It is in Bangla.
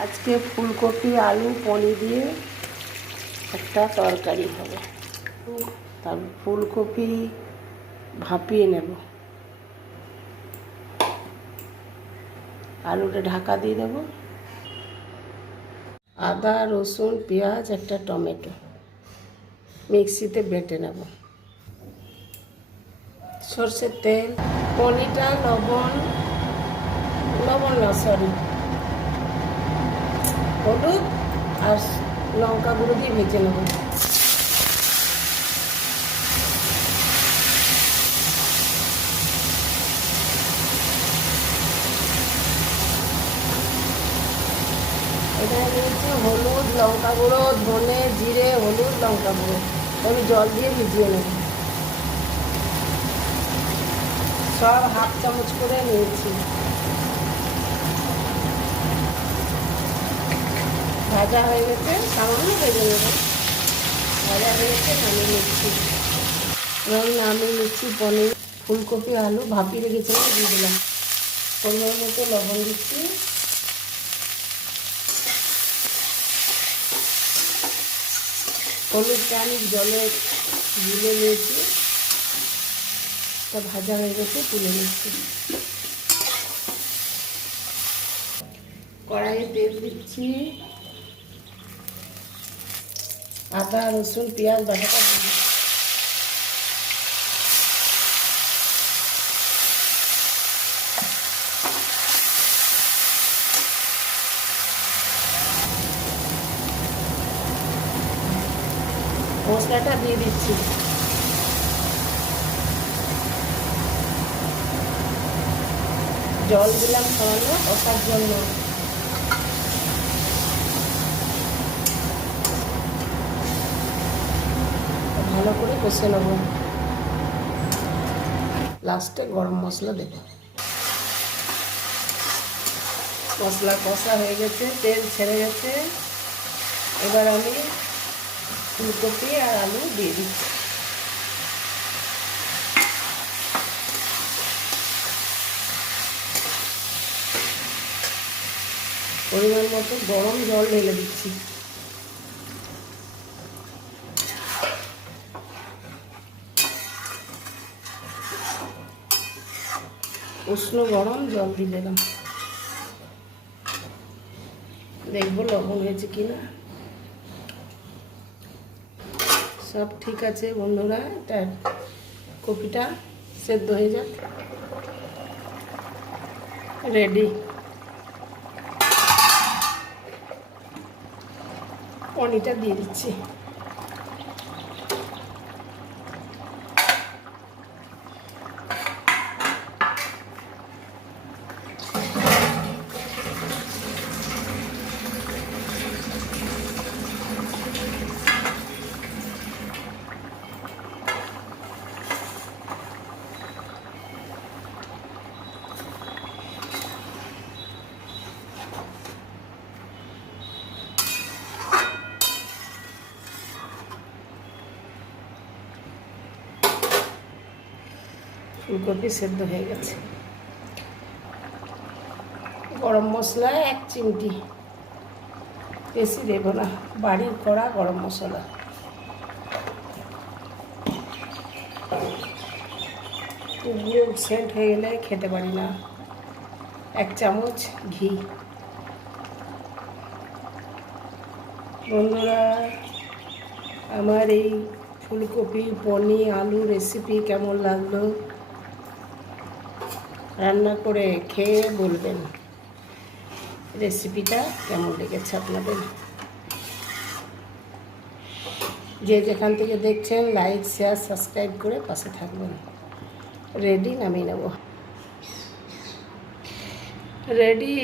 আজকে ফুলকপি আলু পনির দিয়ে একটা তরকারি হবে। তারপর ফুলকপি ভাপিয়ে নেব, আলুটা ঢাকা দিয়ে দেবো। আদা রসুন পেঁয়াজ একটা টমেটো মিক্সিতে বেটে নেব। সর্ষের তেল, পনিরটা লবণ না সরি হলুদ আর লঙ্কা গুঁড়ো দিয়ে ভেজে নেব। এখানে নিয়েছি হলুদ লঙ্কা গুঁড়ো ধনে জিরে হলুদ লঙ্কা গুঁড়ো, আমি জল দিয়ে ভিজিয়ে নেব। সব হাফ চামচ করে নিয়েছি। ভাজা হয়ে গেছে, সামান্য ভেজে নেব। ভাজা হয়ে গেছে, নামিয়ে নিচ্ছি। এবং নামিয়ে নিচ্ছি পনির ফুলকপি আলু ভাপিয়ে রেখেছিলাম, দিয়ে দিলাম। পরিমাণ মতো লবণ দিচ্ছি। হলুদটা আমি জলে গুলে নিয়েছি, তা ভাজা হয়ে গেছে, তুলে নিচ্ছি। কড়াইয়ে তেল দিচ্ছি, আদা রসুন পেঁয়াজ বাটাটা দিচ্ছি। মশলাটা দিয়ে দিচ্ছি। জল দিলাম সামান্য কষার জন্য। ভালো করে কষে নেব। লাস্টে গরম মশলা দেব। মশলা কষা হয়ে গেছে, তেল ছেড়ে গেছে। এবার আমি ফুলকপি আর আলু দিয়ে দিচ্ছি। পরিমাণ মতো গরম জল ঢেলে দিচ্ছি। উষ্ণ গরম জল দিয়ে দিলাম। দেখবো লবণ হয়েছে কিনা। সব ঠিক আছে বন্ধুরা, এটা কপিটা সেদ্ধ হয়ে যাক। রেডি। পনিরটা দিয়ে দিচ্ছি। ফুলকপি সেদ্ধ হয়ে গেছে। গরম মশলা 1 চিমটি, বেশি দেব না, বাড়ির করা গরম মশলা। পুরো সেন্ট হয়ে গেলে খেতে পারি না। 1 চামচ ঘি। বন্ধুরা, আমার এই ফুলকপি পনির আলু রেসিপি কেমন লাগলো রান্না করে খেয়ে বলবেন রেসিপিটা কেমন লেগেছে আপনাদের। যে যেখান থেকে দেখছেন লাইক শেয়ার সাবস্ক্রাইব করে পাশে থাকবেন। রেডি, নামিয়ে নেব। রেডি।